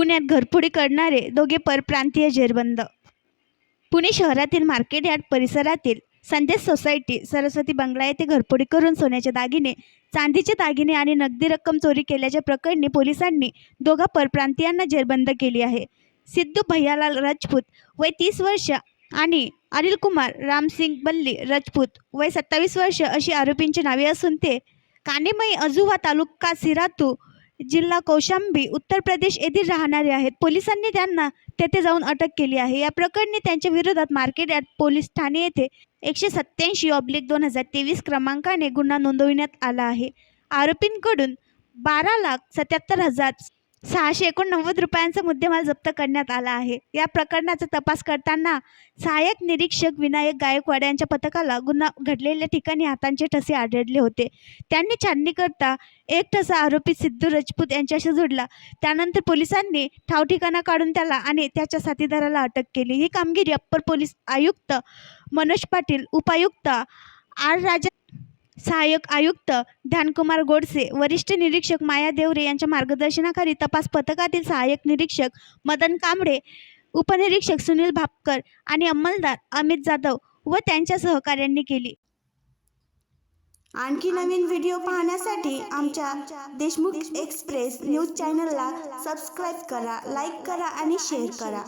पुण्यात घरफोडी करणारे दोघे परप्रांतीय जेरबंद। पुणे शहरातील मार्केट यार्ड परिसरातील संदेश सोसायटी सरस्वती बंगला येथे घरफोडी करून सोन्याचे दागिने, चांदीचे दागिने आणि नगदी रक्कम चोरी केल्याच्या प्रकरणी पोलिसांनी दोघा परप्रांतीयांना जेरबंद केली आहे। सिद्धू भैयालाल राजपूत वय 30 वर्ष आणि अनिल कुमार रामसिंग बल्ली राजपूत वय 27 वर्ष अशी आरोपींची नावे असून ते कानेमई अजुवा तालुका सिरातू जिल्हा कौशांबी उत्तर प्रदेश येथील राहणारे आहेत। पोलिसांनी त्यांना तेथे जाऊन अटक केली आहे। या प्रकरणी त्यांच्या विरोधात मार्केट यार्ड पोलीस ठाणे येथे 187/2023 क्रमांकाने गुन्हा नोंदविण्यात आला आहे। आरोपींकडून 12,77,689 रुपयांचा मुद्देमाल जप्त करण्यात आला आहे। या प्रकरणाचा तपास करताना सहाय्यक निरीक्षक विनायक गायकवाड यांच्या पथकाला गुन्हा घडलेल्या ठिकाणी हातांचे ठसे आढळले होते। त्यांनी छाननी करता एक ठसा आरोपी सिद्धू राजपूत यांच्याशी जोडला। त्यानंतर पोलिसांनी ठाव ठिकाणा काढून त्याला आणि त्याच्या साथीदाराला अटक केली। ही कामगिरी अप्पर पोलीस आयुक्त मनोज पाटील, उपायुक्त आर राजा, सहाय्यक आयुक्त ध्यानकुमार गोडसे, वरिष्ठ निरीक्षक माया देवरे यांच्या मार्गदर्शनाखाली तपास पथकातील सहाय्यक निरीक्षक मदन कांबळे, उपनिरीक्षक सुनील भापकर आणि अंमलदार अमित जाधव व त्यांच्या सहकाऱ्यांनी केली। आणखी नवीन व्हिडिओ पाहण्यासाठी आमच्या देशमुख एक्सप्रेस न्यूज चॅनलला सबस्क्राईब करा, लाईक करा आणि शेअर करा।